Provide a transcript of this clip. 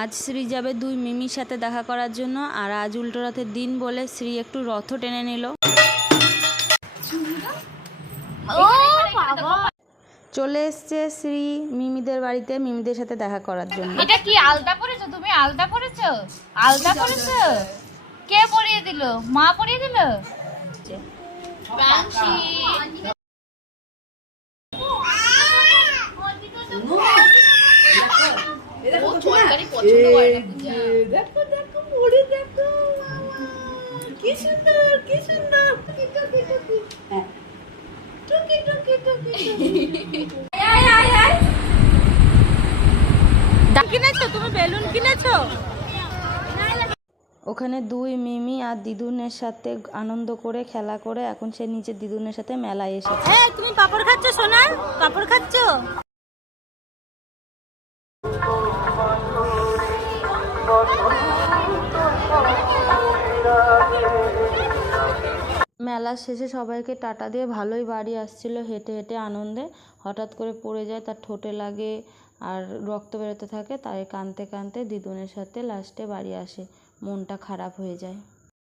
আজ শ্রী যাবে দুই মিমির সাথে দেখা করার জন্য, আর আজ উল্টো রথের দিন বলে শ্রী একটু রথ টেনে নিল। চলে এসছে শ্রী মিমিদের বাড়িতে মিমিদের সাথে দেখা করার জন্য। এটা কি আলতা পরেছো তুমি? আলতা পরেছো? আলতা পরেছো? কে পরিয়ে দিল? মা পরিয়ে দিল? কিনেছো তুমি? বেলুন কিনেছো? ওখানে দুই মিমি আর দিদুনের সাথে আনন্দ করে খেলা করে এখন সে নিচে দিদুনের সাথে মেলায় এসেছে। তুমি পাপড় খাচ্ছ সোনা? পাপড় খাচ্ছ? মেলার শেষে সবাইকে টাটা দিয়ে ভালোই বাড়ি আসছিল হেঁটে হেঁটে আনন্দে। হঠাৎ করে পড়ে যায়, তার ঠোঁটে লাগে আর রক্ত বেরোতে থাকে। তাই কাঁদতে কাঁদতে দিদুনের সাথে লাস্টে বাড়ি আসে। মনটা খারাপ হয়ে যায়।